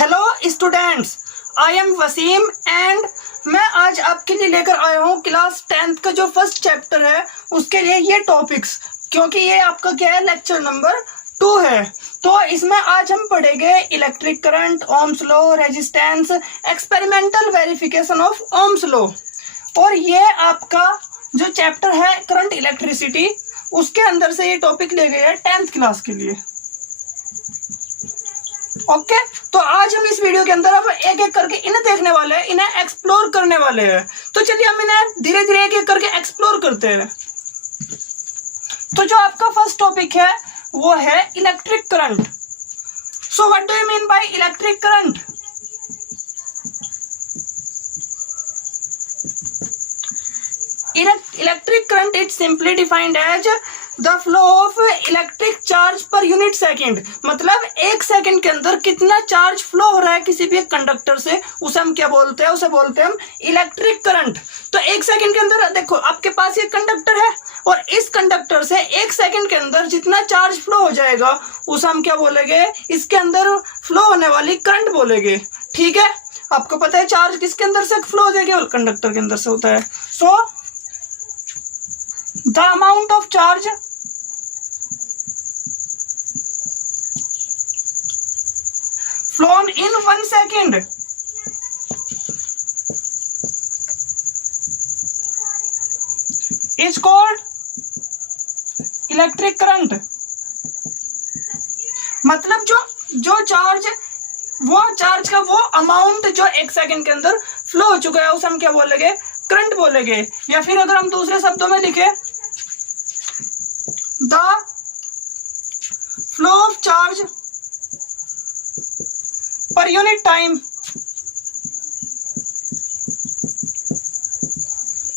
Hello students, I am Wasim and मैं आज आपके लिए लेकर आया हूँ क्लास 10th का जो फर्स्ट चैप्टर है उसके लिए ये टॉपिक्स, क्योंकि ये आपका क्या है, लेक्चर नंबर 2 है। तो इसमें आज हम पढ़ेंगे electric current, Ohm's law, resistance, experimental verification of Ohm's law. और ये आपका जो चैप्टर है करंट इलेक्ट्रिसिटी, उसके अंदर से ये टॉपिक ले गए हैं 10th क्लास के लिए। ओके, तो आज हम इस वीडियो के अंदर अब एक एक करके इन्हें देखने वाले हैं, इन्हें एक्सप्लोर करने वाले हैं। तो चलिए हम इन्हें धीरे धीरे एक एक करके एक्सप्लोर करते हैं। तो जो आपका फर्स्ट टॉपिक है वो है electric current. So what do you mean by electric current? Electric current is simply defined as the flow of electric charge per unit second. मतलब एक सेकंड के अंदर कितना चार्ज फ्लो हो रहा है किसी भी एक कंडक्टर से, उसे हम क्या बोलते हैं? उसे बोलते हैं हम इलेक्ट्रिक करंट। तो एक सेकंड के अंदर देखो आपके पास ये कंडक्टर है और इस कंडक्टर से एक सेकंड के अंदर जितना चार्ज फ्लो हो जाएगा उसे हम क्या बोलेंगे? इसके अंदर फ्लो होने वाली करंट बोलेंगे। ठीक है, आपको पता है चार्ज किसके अंदर से फ्लो हो जाएगा? कंडक्टर के अंदर से होता है। So the amount of charge flown in 1 second is called electric current। मतलब जो चार्ज, वो चार्ज का वो अमाउंट जो एक सेकंड के अंदर फ्लो हो चुका है उसे हम क्या बोलेंगे? करंट बोलेंगे। या फिर अगर हम दूसरे शब्दों में लिखे, the flow of charge per unit time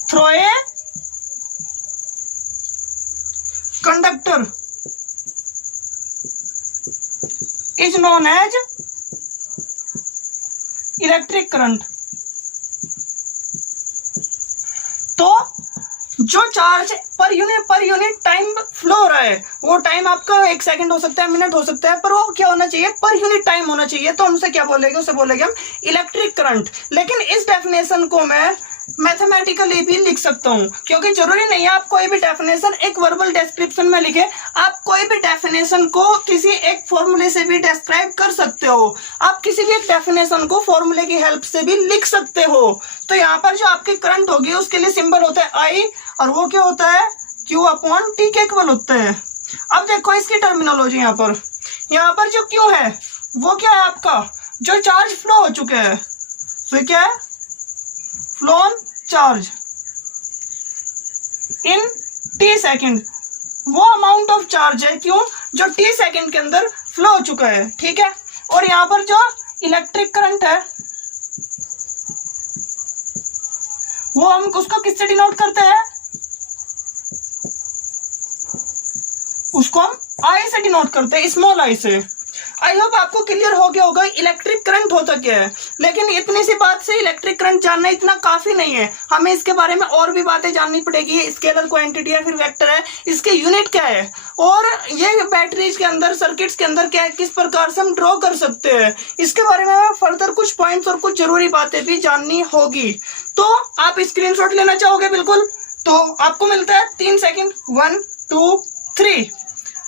through a conductor is known as electric current। तो जो charge per unit time flow हो रहा है, वो टाइम आपका एक सेकंड हो सकता है, मिनट हो सकता है, पर वो क्या होना चाहिए? पर यूनिट टाइम होना चाहिए। तो हम उसे क्या बोलेंगे? उसे बोलेंगे हम इलेक्ट्रिक करंट। लेकिन इस डेफिनेशन को मैं मैथमेटिकली भी लिख सकता हूँ, क्योंकि जरूरी नहीं है आप कोई भी डेफिनेशन एक वर्बल डिस्क्रिप्शन में लिखे। आप कोई भी डेफिनेशन को किसी एक फॉर्मूले से भी डिस्क्राइब कर सकते हो। आप किसी भी एक डेफिनेशन को फॉर्मूले की हेल्प से भी लिख सकते हो। तो यहाँ पर जो आपकी करंट होगी उसके लिए सिंबल होता है आई, और वो क्या होता है? Q अपॉन टी के इक्वल होता है। अब देखो इसकी टर्मिनोलॉजी, यहाँ पर जो Q है वो क्या है? आपका जो चार्ज फ्लो हो चुके हैं, तो क्या है? Phloem charge in T second, वो अमाउंट ऑफ चार्ज है क्यों जो टी सेकेंड के अंदर फ्लो हो चुका है। ठीक है, और यहाँ पर जो इलेक्ट्रिक करंट है वो हम उसको किससे डिनोट करते हैं? उसको हम आई से डिनोट करते हैं, स्मॉल आई से। आई होप आपको क्लियर हो गया होगा इलेक्ट्रिक करंट होता क्या है। लेकिन इतनी सी बात से इलेक्ट्रिक करंट जानना इतना काफी नहीं है, हमें इसके बारे में और भी बातें जाननी पड़ेगी। स्केलर क्वांटिटी है, फिर वेक्टर है, इसके यूनिट क्या है, और ये बैटरीज के अंदर, सर्किट्स के अंदर क्या है, किस प्रकार से हम ड्रॉ कर सकते हैं, इसके बारे में फर्दर कुछ पॉइंट्स और कुछ जरूरी बातें भी जाननी होगी। तो आप स्क्रीनशॉट लेना चाहोगे? बिल्कुल। तो आपको मिलता है 3 सेकेंड, 1 2 3।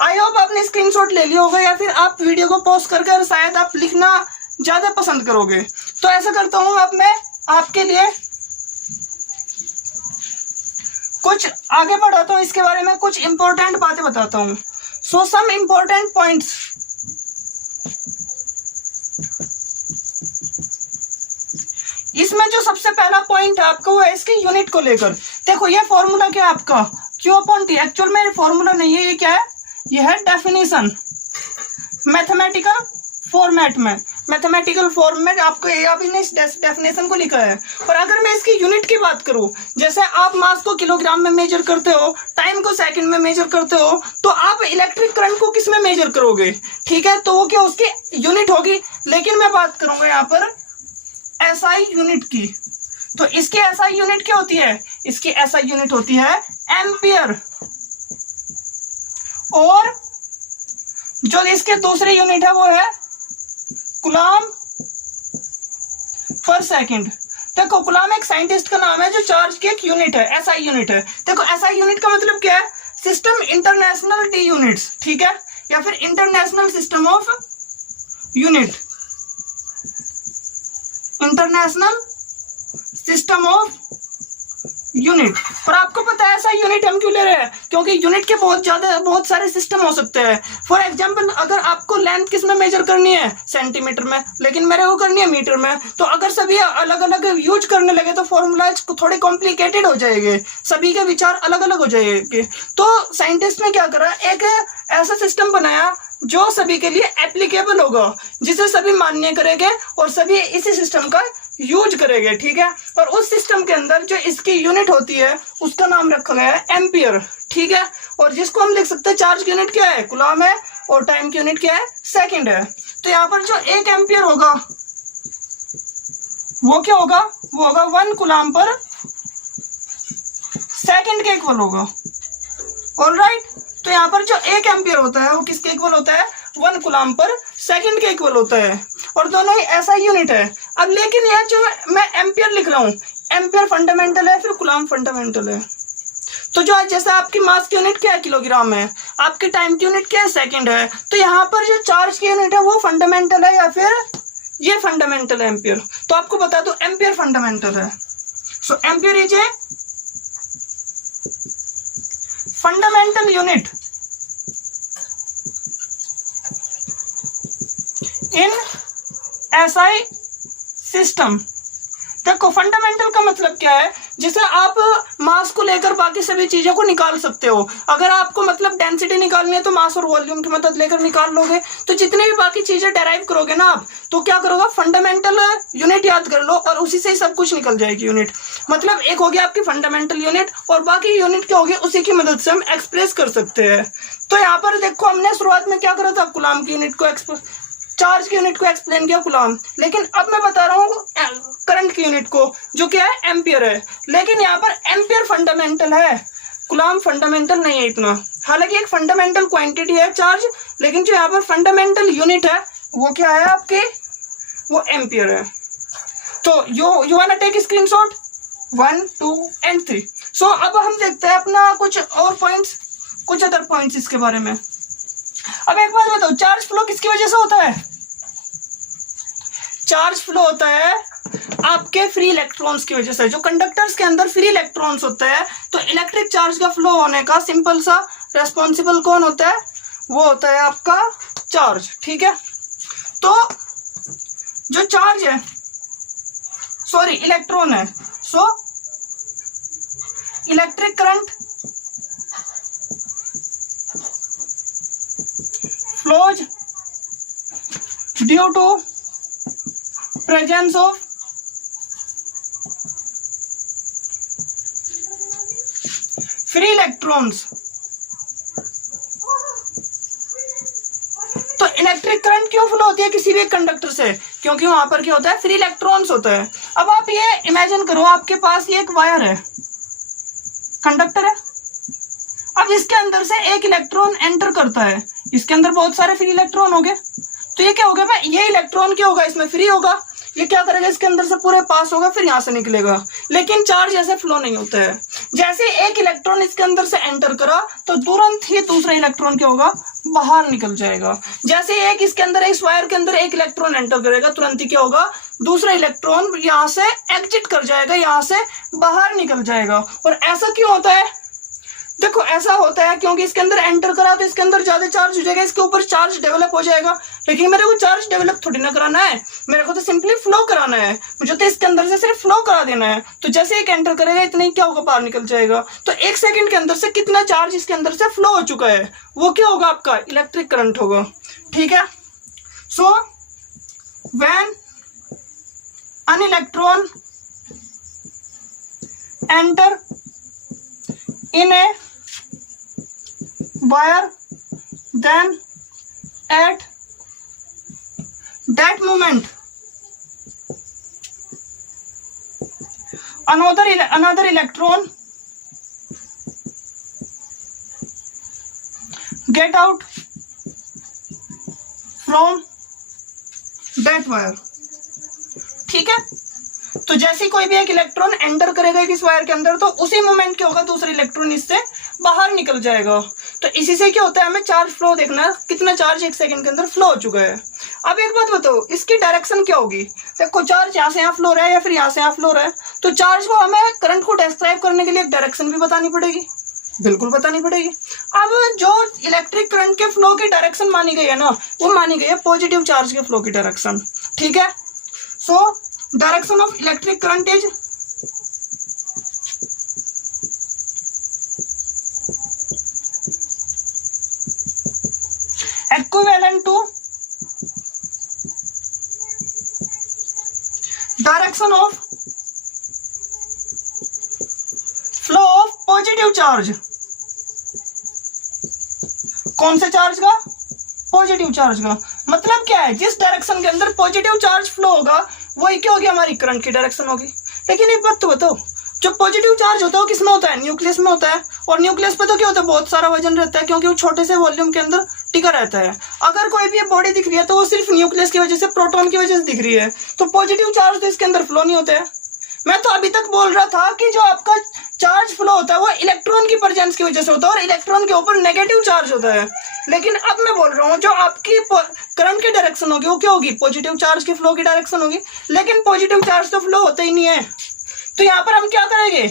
आई होप आपने स्क्रीनशॉट ले लिया होगा, या फिर आप वीडियो को पॉज करके शायद आप लिखना ज्यादा पसंद करोगे। तो ऐसा करता हूं, अब मैं आपके लिए कुछ आगे बढ़ाता हूं, इसके बारे में कुछ इंपॉर्टेंट बातें बताता हूं। सो सम इंपॉर्टेंट पॉइंट्स। इसमें जो सबसे पहला पॉइंट है आपका वो है इसके यूनिट को लेकर। देखो ये फॉर्मूला क्या है आपका? Q upon T. एक्चुअल में फॉर्मूला नहीं है, ये क्या है? ये है डेफिनेशन। मैथमेटिकल फॉर्मेट आपको अभी ने इस डेफिनेशन को लिखा है। और अगर मैं इसकी यूनिट की बात करूं, जैसे आप मास को किलोग्राम में मेजर करते हो, टाइम को सेकंड में मेजर करते हो, तो आप इलेक्ट्रिक करंट को किस में मेजर करोगे? ठीक है, तो वो क्या उसकी यूनिट होगी। लेकिन मैं बात करूंगा यहाँ पर एसआई यूनिट की। तो इसकी एसआई यूनिट क्या होती है? इसकी एसआई यूनिट होती है एम्पियर। और जो इसके दूसरी यूनिट है वो है कूलम पर सेकंड। देखो कूलम एक साइंटिस्ट का नाम है जो चार्ज की एक यूनिट है, एसआई यूनिट है। देखो एसआई यूनिट का मतलब क्या है, सिस्टम इंटरनेशनल डी यूनिट्स, ठीक है, या फिर international system of unit, international system of unit. पर आपको पता है ऐसा यूनिट हम क्यों ले रहे हैं, क्योंकि यूनिट के बहुत सारे सिस्टम हो सकते हैं। फॉर एग्जांपल अगर आपको लेंथ किस में मेजर करनी है, सेंटीमीटर में, लेकिन मेरे को करनी है मीटर में, तो अगर सभी अलग अलग यूज करने लगे तो फॉर्मूला थोड़े कॉम्प्लिकेटेड हो जाएंगे, सभी के विचार अलग अलग हो जाएंगे। तो साइंटिस्ट ने क्या करा, एक ऐसा सिस्टम बनाया जो सभी के लिए एप्लीकेबल होगा, जिसे सभी मान्य करेंगे और सभी इसी सिस्टम का यूज करेंगे, ठीक है। और उस सिस्टम के अंदर जो इसकी यूनिट होती है उसका नाम रखा गया है एम्पियर, ठीक है। और जिसको हम लिख सकते हैं, चार्ज की यूनिट क्या है, कूलम है, और टाइम की यूनिट क्या है, सेकंड है। तो यहाँ पर जो 1 एम्पियर होगा वो क्या होगा, वो होगा 1 कूलम पर सेकंड के इक्वल होगा। ऑलराइट, तो यहाँ पर जो 1 एम्पियर होता है वो किसके इक्वल होता है, 1 कूलम पर सेकंड के इक्वल होता है, और दोनों ही ऐसा यूनिट है। अब लेकिन यह जो मैं एम्पियर लिख रहा हूँ, एम्पियर फंडामेंटल है, फिर कूलम फंडामेंटल है। तो जो जैसे आपकी मास की यूनिट क्या है, किलोग्राम है, आपकी टाइम की यूनिट क्या है, सेकंड है, तो यहाँ पर जो चार्ज की यूनिट है वो फंडामेंटल है या फिर ये फंडामेंटल है एम्पियर। तो आपको बता दो एम्पियर फंडामेंटल है। So ampere is a fundamental unit in SI system. देखो फंडामेंटल का मतलब क्या है, जिसे आप मास को लेकर बाकी सभी चीजों को निकाल सकते हो। अगर आपको मतलब डेंसिटी निकालनी है तो मास और वॉल्यूम की मदद लेकर निकाल लोगे। तो जितनी भी बाकी चीजें डेराइव करोगे ना आप, तो क्या करोगे, फंडामेंटल यूनिट याद कर लो और उसी से ही सब कुछ निकल जाएगी यूनिट। मतलब एक हो गया आपकी फंडामेंटल यूनिट, और बाकी यूनिट क्या होगी, उसी की मदद से हम एक्सप्रेस कर सकते हैं। तो यहाँ पर देखो हमने शुरुआत में क्या करा था, कूलम की यूनिट को चार्ज की यूनिट को एक्सप्लेन किया कूलम, लेकिन अब मैं बता रहा हूँ करंट की यूनिट को, जो क्या है, एम्पियर है। लेकिन यहाँ पर एम्पियर फंडामेंटल है, कूलम फंडामेंटल नहीं है इतना। हालांकि एक फंडामेंटल क्वांटिटी है चार्ज, लेकिन जो यहाँ पर फंडामेंटल यूनिट है वो क्या है आपके, वो एम्पियर है। तो you want take screenshot 1 2 and 3। So अब हम देखते हैं अपना कुछ और पॉइंट्स, कुछ अदर पॉइंट्स इसके बारे में। अब एक बात बताओ, चार्ज फ्लो किसकी वजह से होता है, चार्ज फ्लो होता है आपके फ्री इलेक्ट्रॉन्स की वजह से। जो कंडक्टर्स के अंदर फ्री इलेक्ट्रॉन्स होते हैं, तो इलेक्ट्रिक चार्ज का फ्लो होने का सिंपल सा रेस्पॉन्सिबल कौन होता है, वो होता है आपका चार्ज, ठीक है। तो जो चार्ज है, सॉरी इलेक्ट्रॉन है, so electric current flows due to presence of free electrons। तो इलेक्ट्रिक करंट क्यों फ्लो होती है किसी भी कंडक्टर से, क्योंकि वहां पर क्या होता है, फ्री इलेक्ट्रॉन्स होता है। अब आप ये इमेजिन करो, आपके पास ये एक वायर है, कंडक्टर है, अब इसके अंदर से एक इलेक्ट्रॉन एंटर करता है, इसके अंदर बहुत सारे फ्री इलेक्ट्रॉन हो गए, तो ये क्या होगा भाई, ये इलेक्ट्रॉन क्या होगा, इसमें फ्री होगा, ये क्या करेगा, इसके अंदर से पूरे पास होगा, फिर यहाँ से निकलेगा। लेकिन चार्ज ऐसे फ्लो नहीं होता है। जैसे एक इलेक्ट्रॉन इसके अंदर से एंटर करा तो तुरंत ही दूसरा इलेक्ट्रॉन क्या होगा, बाहर निकल जाएगा। जैसे एक इसके अंदर, इस वायर के अंदर एक इलेक्ट्रॉन एंटर करेगा, तुरंत ही क्या होगा, दूसरा इलेक्ट्रॉन यहाँ से एग्जिट कर जाएगा, यहाँ से बाहर निकल जाएगा। और ऐसा क्यों होता है, देखो ऐसा होता है क्योंकि इसके अंदर एंटर करा तो इसके अंदर ज्यादा चार्ज हो जाएगा, इसके ऊपर चार्ज डेवलप हो जाएगा। लेकिन मेरे को चार्ज डेवलप थोड़ी ना कराना है, मेरे को तो सिंपली फ्लो कराना है, मुझे तो इसके अंदर से सिर्फ फ्लो करा देना है। तो जैसे एक एंटर करेगा इतना ही क्या होगा, बाहर निकल जाएगा। तो 1 सेकंड के अंदर से कितना चार्ज इसके अंदर से फ्लो हो चुका है, वो क्या होगा, आपका इलेक्ट्रिक करंट होगा, ठीक है। So when an electron enter in a wire, then at that moment another electron get out from that wire, ठीक है। तो जैसे कोई भी एक इलेक्ट्रॉन एंटर करेगा इस वायर के अंदर, तो उसी मोमेंट क्या होगा, दूसरा इलेक्ट्रॉन इससे बाहर निकल जाएगा। तो इसी से क्या होता है, हमें चार्ज फ्लो देखना है, कितना चार्ज एक सेकंड के अंदर फ्लो हो चुका है। अब एक बात बताओ, इसकी डायरेक्शन क्या होगी? देखो चार्ज यहाँ से यहाँ फ्लो रहा है या फिर यहाँ से यहाँ फ्लो रहा है, तो चार्ज को हमें करंट को डिस्क्राइब करने के लिए एक डायरेक्शन भी बतानी पड़ेगी, बिल्कुल बतानी पड़ेगी। अब जो इलेक्ट्रिक करंट के फ्लो की डायरेक्शन मानी गई है ना, वो मानी गई है पॉजिटिव चार्ज के फ्लो की डायरेक्शन, ठीक है। So direction of electric current is equivalent to direction of flow of positive charge। कौन से चार्ज का? पॉजिटिव चार्ज का। मतलब क्या है, जिस डायरेक्शन के अंदर पॉजिटिव चार्ज फ्लो होगा वही क्या होगी, हमारी करंट की डायरेक्शन होगी। लेकिन एक बात तो बताओ, जो पॉजिटिव चार्ज होता है वो किसमें होता है? न्यूक्लियस में होता है। और न्यूक्लियस पे तो क्या होता है, बहुत सारा वजन रहता है, क्योंकि वो छोटे से वॉल्यूम के अंदर टिका रहता है। अगर कोई भी बॉडी दिख रही है तो वो सिर्फ न्यूक्लियस की वजह से, प्रोटॉन की वजह से दिख रही है, तो पॉजिटिव चार्ज तो इसके अंदर फ्लो नहीं होता है। मैं तो अभी तक बोल रहा था कि जो आपका चार्ज फ्लो होता है वो इलेक्ट्रॉन की प्रेजेंस की वजह से होता है और इलेक्ट्रॉन के ऊपर नेगेटिव चार्ज होता है। लेकिन अब मैं बोल रहा हूँ जो आपकी करंट की डायरेक्शन होगी वो क्या होगी, पॉजिटिव चार्ज के फ्लो की डायरेक्शन होगी। लेकिन पॉजिटिव चार्ज तो फ्लो होता ही नहीं है, तो यहाँ पर हम क्या करेंगे,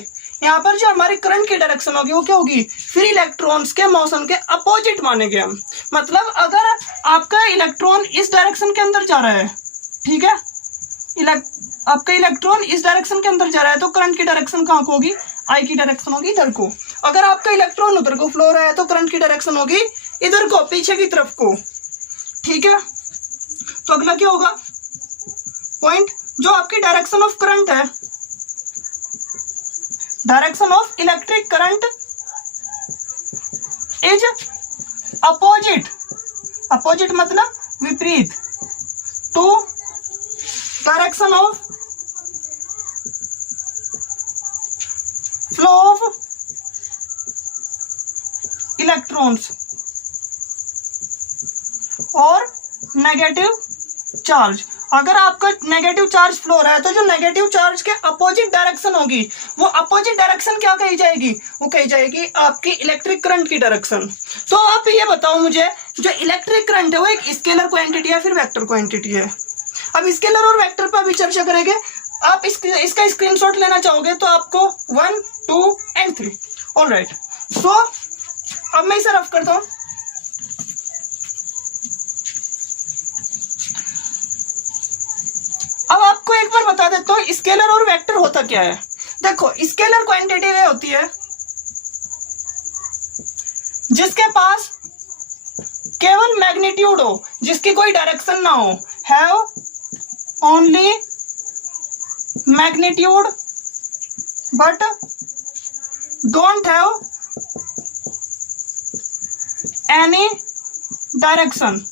यहाँ पर जो हमारी करंट की डायरेक्शन होगी वो क्या होगी, फिर इलेक्ट्रॉन्स के मोशन के अपोजिट मानेंगे हम। मतलब अगर आपका इलेक्ट्रॉन इस डायरेक्शन के अंदर जा रहा है, ठीक है, आपका इलेक्ट्रॉन इस डायरेक्शन के अंदर जा रहा है, तो करंट की डायरेक्शन कहाँ को होगी, आई की डायरेक्शन होगी इधर को। अगर आपका इलेक्ट्रॉन उधर को फ्लो रहा है तो करंट की डायरेक्शन होगी इधर को, पीछे की तरफ को, ठीक है। तो अगला क्या होगा पॉइंट, जो आपकी डायरेक्शन ऑफ करंट है, direction of electric current is opposite, opposite मतलब विपरीत, to direction of flow of electrons और नेगेटिव चार्ज। अगर आपका नेगेटिव चार्ज फ्लो रहा है तो जो नेगेटिव चार्ज के अपोजिट डायरेक्शन होगी, वो अपोजिट डायरेक्शन क्या कही जाएगी, वो कही जाएगी आपकी इलेक्ट्रिक करंट की डायरेक्शन। तो आप ये बताओ मुझे, जो इलेक्ट्रिक करंट है वो एक स्केलर क्वांटिटी है फिर वेक्टर क्वांटिटी है? अब स्केलर और वेक्टर पर अभी चर्चा करेंगे। आप इसका स्क्रीनशॉट लेना चाहोगे तो आपको 1, 2 and 3। ऑलराइट, सो अब मैं इसे रफ करता हूं। अब आपको एक बार बता देता हूं स्केलर और वेक्टर होता क्या है। देखो स्केलर क्वांटिटी वे होती है जिसके पास केवल मैग्नीट्यूड हो, जिसकी कोई डायरेक्शन ना हो, have only magnitude but don't have any direction.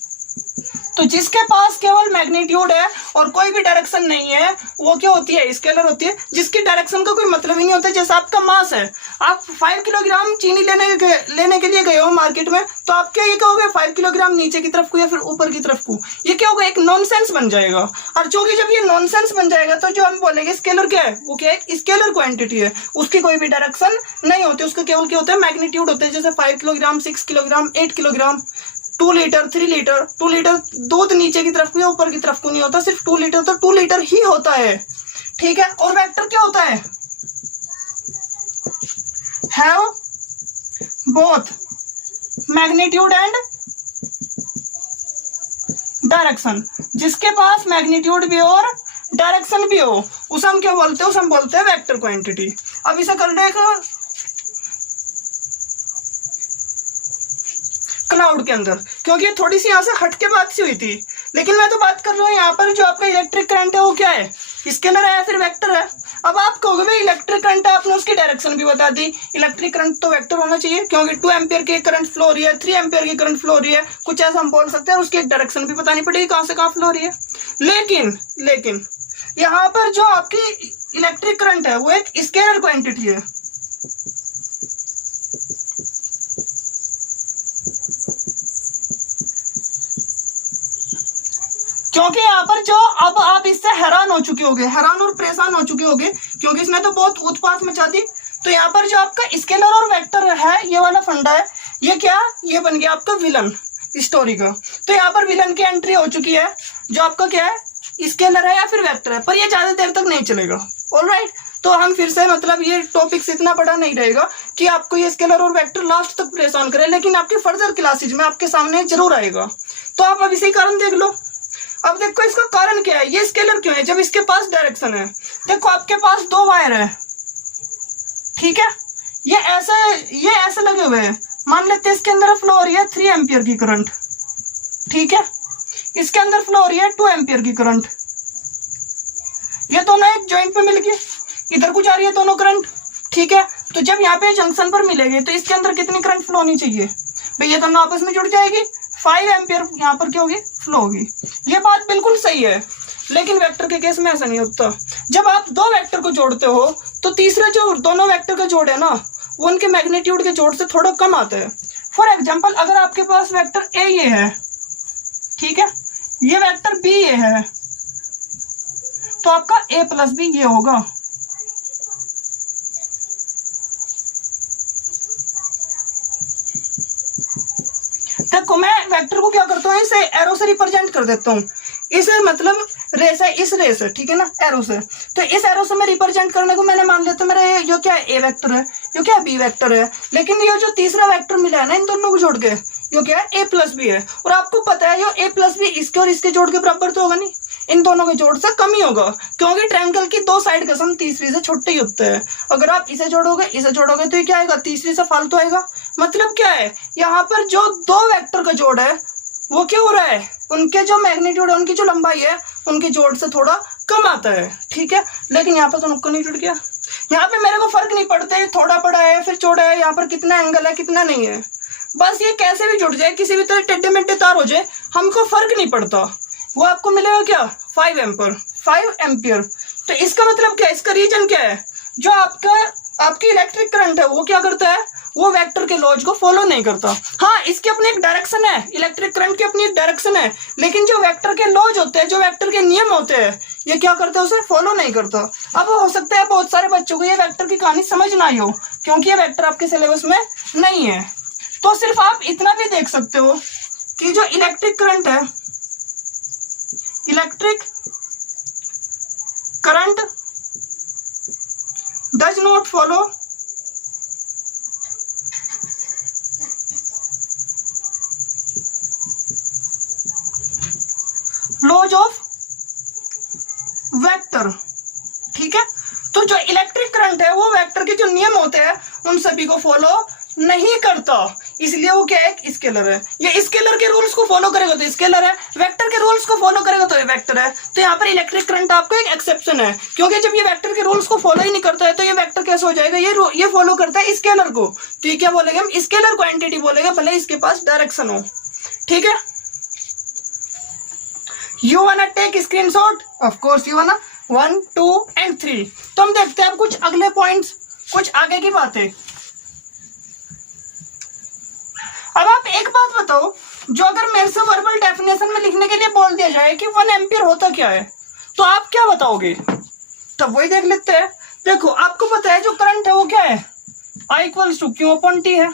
तो जिसके पास केवल मैग्नीट्यूड है और कोई भी डायरेक्शन नहीं है वो क्या होती है, स्केलर होती है, जिसकी डायरेक्शन का कोई मतलब ही नहीं होता। जैसे आपका मास है, आप 5 किलोग्राम चीनी लेने के लिए गए हो मार्केट में, तो आप क्या ये कहोगे 5 किलोग्राम नीचे की तरफ को या फिर ऊपर की तरफ को, ये क्या होगा, एक नॉनसेंस बन जाएगा। और चूंकि जब ये नॉनसेंस बन जाएगा तो जो हम बोलेंगे स्केलर क्या है, वो क्या है, स्केलर क्वांटिटी है, उसकी कोई भी डायरेक्शन नहीं होती, उसका केवल क्या होता है, मैग्नीट्यूड होता है। जैसे 5 kilogram, 6 kilogram, 8 kilogram, 2 litre, 3 litre. 2 litre दूध नीचे की तरफ को या ऊपर की तरफ को नहीं होता, सिर्फ 2 लीटर तो 2 लीटर ही होता है, ठीक है। और वेक्टर क्या होता है, have both magnitude and direction. जिसके पास मैग्नीट्यूड भी और डायरेक्शन भी हो उसे हम क्या बोलते हैं, उसे हम बोलते हैं वेक्टर क्वांटिटी। अब इसे करने का क्लाउड के अंदर, क्योंकि ये थोड़ी सी यहाँ से हट के बात सी हुई थी, लेकिन मैं तो बात कर रहा हूँ यहाँ पर जो आपका इलेक्ट्रिक करंट है वो क्या है, स्केलर है या फिर वेक्टर है। अब आप कहोगे भाई इलेक्ट्रिक करंट है, आपने उसकी डायरेक्शन भी बता दी, इलेक्ट्रिक करंट तो वेक्टर होना चाहिए क्योंकि 2 एम्पियर की करंट फ्लो हो रही है, 3 एम्पियर की करंट फ्लो हो रही है, कुछ ऐसा हम बोल सकते हैं। उसकी एक डायरेक्शन भी बतानी पड़ेगी कहाँ से कहाँ फ्लो हो रही है। लेकिन यहाँ पर जो आपकी इलेक्ट्रिक करंट है वो एक स्केलर क्वांटिटी है। क्योंकि यहाँ पर जो अब आप इससे हैरान हो चुके होगे, हैरान और परेशान हो चुके होगे, क्योंकि इसने तो बहुत उत्पात मचा दी। तो यहाँ पर जो आपका स्केलर और वेक्टर है, ये वाला फंडा है, ये क्या, ये बन गया आपका विलन स्टोरी का। तो यहाँ पर विलन की एंट्री हो चुकी है, जो आपका क्या है, स्केलर है या फिर वेक्टर है, पर ये ज्यादा देर तक नहीं चलेगा। ऑलराइट, तो हम फिर से मतलब ये टॉपिक्स इतना बड़ा नहीं रहेगा कि आपको ये स्केलर और वेक्टर लास्ट तक परेशान करे, लेकिन आपके फर्दर क्लासेज में आपके सामने जरूर आएगा। तो आप अब इसी कारण देख लो। अब देखो इसका कारण क्या है, ये स्केलर क्यों है जब इसके पास डायरेक्शन है। देखो आपके पास दो वायर है, ठीक है, ये ऐसे लगे हुए हैं। मान लेते हैं इसके अंदर फ्लो हो रही है 3 एम्पियर की करंट, ठीक है, इसके अंदर फ्लो हो रही है 2 एम्पियर की करंट। ये दोनों एक जॉइंट पे मिल गए, इधर को जा रही है दोनों करंट, ठीक है। तो जब यहाँ पे जंक्शन पर मिलेंगे तो इसके अंदर कितनी करंट फ्लो होनी चाहिए भाई, ये दोनों आपस में जुड़ जाएगी, 5 एम्पियर यहाँ पर क्या होगी, फ्लो होगी। ये बात बिल्कुल सही है, लेकिन वेक्टर के केस में ऐसा नहीं होता। जब आप दो वेक्टर को जोड़ते हो तो तीसरा जो दोनों वेक्टर का जोड़ है ना, वो उनके मैग्नीट्यूड के जोड़ से थोड़ा कम आता है। फॉर एग्जाम्पल, अगर आपके पास वेक्टर ए ये है, ठीक है, ये वेक्टर बी ये है, तो आपका a प्लस बी ये होगा। देखो मैं वेक्टर को क्या करता हूँ, इसे एरो से रिप्रेजेंट कर देता हूँ। इसे मतलब रेस है, इस रेस है, ठीक है ना, एरो से। तो इस एरो से मैं रिप्रेजेंट करने को मैंने मान लिया, तो मेरा ये क्या है, ए वेक्टर है, ये क्या है, बी वेक्टर है। लेकिन ये जो तीसरा वेक्टर मिला है ना इन दोनों को जोड़ के, ये क्या है, ए प्लस बी है। और आपको पता है ये ए प्लस बी इसके और इसके जोड़ के बराबर तो होगा नहीं, इन दोनों के जोड़ से कम ही होगा, क्योंकि ट्रायंगल की दो साइड का सम तीसरी से छोटे ही होते हैं। अगर आप इसे जोड़ोगे तो ये क्या आएगा, तीसरी से फालतू आएगा। मतलब क्या है, यहाँ पर जो दो वेक्टर का जोड़ है वो क्या हो रहा है, उनके जो मैग्नीट्यूड है, उनकी जो लंबाई है, उनके जोड़ से थोड़ा कम आता है, ठीक है। लेकिन यहाँ पर तो नुक्कड़ नहीं जुड़ गया, यहाँ पे मेरे को फर्क नहीं पड़ता थोड़ा बड़ा है फिर चौड़ा है, यहाँ पर कितना एंगल है कितना नहीं है, बस ये कैसे भी जुड़ जाए, किसी भी तरह टेढ़े मेढ़े तार हो जाए, हमको फर्क नहीं पड़ता। वो आपको मिलेगा क्या, 5 एम्पियर। तो इसका मतलब क्या है, इसका रीजन क्या है, जो आपकी इलेक्ट्रिक करंट है वो क्या करता है, वो वेक्टर के लॉज को फॉलो नहीं करता। हाँ, इसकी अपनी एक डायरेक्शन है, इलेक्ट्रिक करंट की अपनी एक डायरेक्शन है, लेकिन जो वेक्टर के लॉज होते हैं, जो वेक्टर के नियम होते हैं, ये क्या करते हैं, उसे फॉलो नहीं करता। अब हो सकता है बहुत सारे बच्चों को ये वेक्टर की कहानी समझ ना आई हो, क्योंकि ये वेक्टर आपके सिलेबस में नहीं है। तो सिर्फ आप इतना भी देख सकते हो कि जो इलेक्ट्रिक करंट है, electric current does not follow laws of vector, ठीक है। तो जो इलेक्ट्रिक करंट है वो वेक्टर के जो नियम होते हैं उन सभी को फॉलो नहीं करता, इसलिए वो क्या है, स्केलर है। ये स्केलर के रूल्स को फॉलो करेगा तो स्केलर है, वेक्टर के रूल्स को फॉलो करेगा तो ये वेक्टर है। तो यहाँ पर इलेक्ट्रिक करंट आपको एक एक्सेप्शन है, क्योंकि जब ये वेक्टर के रूल्स को फॉलो ही नहीं करता है तो ये वेक्टर कैसे हो जाएगा, ये फॉलो करता है स्केलर को। तो ये क्या बोलेंगे, हम स्केलर को एंटिटी बोलेंगे, भले इसके पास डायरेक्शन हो, ठीक है। You wanna take screenshot, of course you wanna 1, 2 and 3। तो हम देखते हैं अब कुछ अगले पॉइंट्स, कुछ आगे की बातें। अब आप एक बात बताओ, जो अगर मेरे से वर्बल डेफिनेशन में लिखने के लिए बोल दिया जाए कि 1 एम्पियर होता क्या है, तो आप क्या बताओगे, तब वही देख लेते हैं। देखो आपको पता है जो करंट है वो क्या है, I = Q/T है,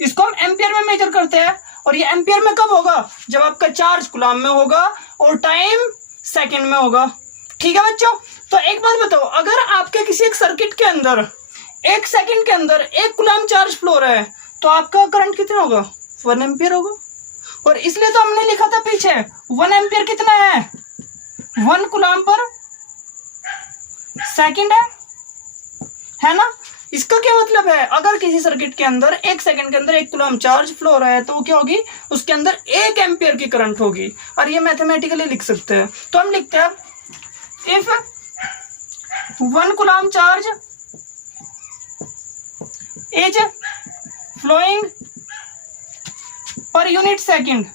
इसको हम एम्पियर में मेजर करते हैं। और ये एम्पियर में कब होगा, जब आपका चार्ज कूलम में होगा और टाइम सेकंड में होगा, ठीक है बच्चों। तो एक बात बताओ, अगर आपके किसी एक सर्किट के अंदर 1 सेकंड के अंदर 1 कूलम चार्ज फ्लो रहा है, तो आपका करंट कितना होगा, 1 एम्पियर होगा। और इसलिए तो हमने लिखा था पीछे 1 एम्पियर कितना है, 1 कूलम पर सेकंड है ना। इसका क्या मतलब है, अगर किसी सर्किट के अंदर 1 सेकंड के अंदर 1 कूलम चार्ज फ्लो हो रहा है, तो वो क्या होगी, उसके अंदर 1 एम्पियर की करंट होगी। और ये मैथमेटिकली लिख सकते हैं। तो हम लिखते हैं, if 1 coulomb charge is flowing per unit second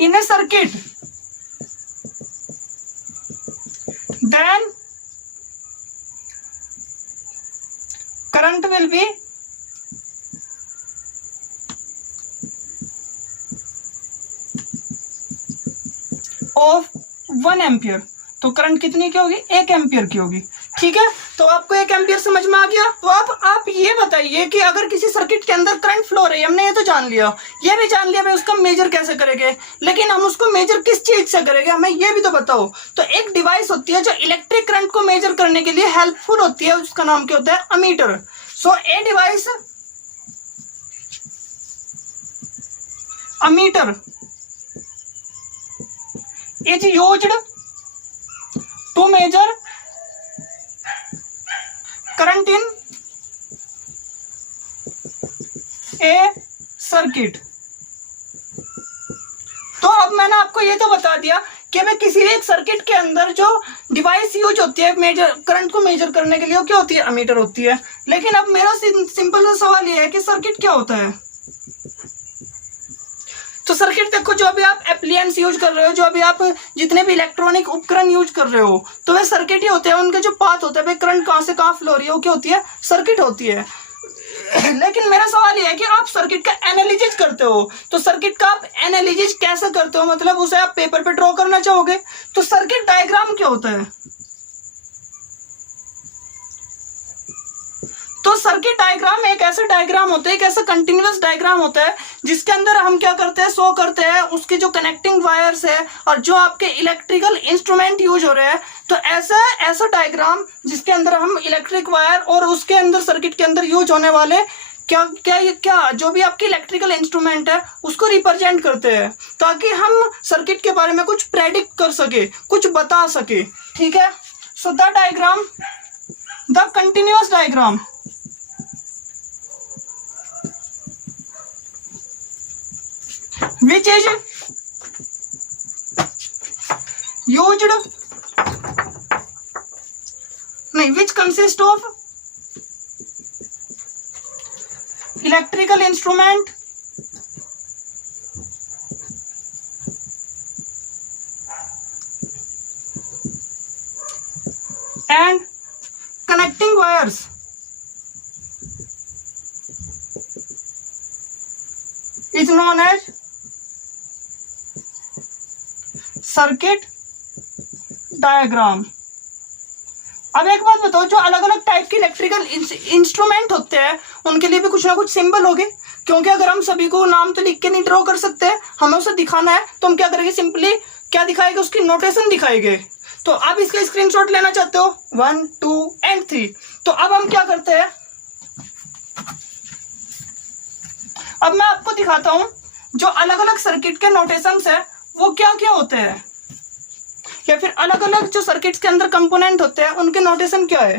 in a circuit, then current will be of 1 ampere. तो करंट कितनी की होगी? 1 एम्पियर की होगी। ठीक है, तो आपको 1 एम्पियर समझ में आ गया। तो अब आप ये बताइए कि अगर किसी सर्किट के अंदर करंट फ्लो रही है, हमने ये तो जान लिया, ये भी जान लिया भाई उसका मेजर कैसे करेंगे, लेकिन हम उसको मेजर किस चीज से करेंगे, हमें ये भी तो बताओ। तो एक डिवाइस होती है जो इलेक्ट्रिक करंट को मेजर करने के लिए हेल्पफुल होती है, उसका नाम क्या होता है? Ammeter. So a device ammeter is used to measure current in a circuit. तो अब मैंने आपको ये तो बता दिया कि मैं किसी भी एक सर्किट के अंदर जो डिवाइस यूज होती है मेजर करंट को मेजर करने के लिए, वो क्या होती है? अमीटर होती है। लेकिन अब मेरा सिंपल सा सवाल ये है कि सर्किट क्या होता है? तो सर्किट देखो, जो अभी आप एप्लियंस यूज कर रहे हो, जो अभी आप जितने भी इलेक्ट्रॉनिक उपकरण यूज कर रहे हो, तो वे सर्किट ही होते हैं। उनके जो पाथ होता है भाई, करंट कहां से कहां फ्लो रही है, वो क्या होती है? सर्किट होती है। लेकिन मेरा सवाल यह है कि आप सर्किट का एनालिसिस करते हो, तो सर्किट का आप एनालिसिस कैसे करते हो? मतलब उसे आप पेपर पे ड्रॉ करना चाहोगे, तो सर्किट डायग्राम क्या होता है? तो सर्किट डायग्राम एक ऐसा डायग्राम होता है, एक ऐसा कंटिन्यूअस डायग्राम होता है जिसके अंदर हम क्या करते हैं? शो करते हैं उसके जो कनेक्टिंग वायर्स है और जो आपके इलेक्ट्रिकल इंस्ट्रूमेंट यूज हो रहे हैं। तो ऐसा डायग्राम जिसके अंदर हम इलेक्ट्रिक वायर और उसके अंदर सर्किट के अंदर यूज होने वाले क्या जो भी आपके इलेक्ट्रिकल इंस्ट्रूमेंट है उसको रिप्रेजेंट करते हैं, ताकि हम सर्किट के बारे में कुछ प्रेडिक्ट कर सके, कुछ बता सके। ठीक है, so the diagram, the continuous diagram which is used, which consists of electrical instrument and connecting wires is known as circuit diagram. अब एक बात बताओ, जो अलग अलग टाइप के इलेक्ट्रिकल इंस्ट्रूमेंट होते हैं उनके लिए भी कुछ ना कुछ सिंबल होगे, क्योंकि अगर हम सभी को नाम तो लिख के नहीं ड्रॉ कर सकते, हमें उसे दिखाना है, तो हम क्या करेंगे? सिंपली क्या दिखाएंगे? उसकी नोटेशन दिखाएंगे। तो आप इसका स्क्रीनशॉट लेना चाहते हो 1 2 and 3। तो अब हम क्या करते हैं, अब मैं आपको दिखाता हूं जो अलग अलग सर्किट के नोटेशंस है वो क्या क्या होते हैं, या फिर अलग अलग जो सर्किट्स के अंदर कंपोनेंट होते हैं उनके नोटेशन क्या है।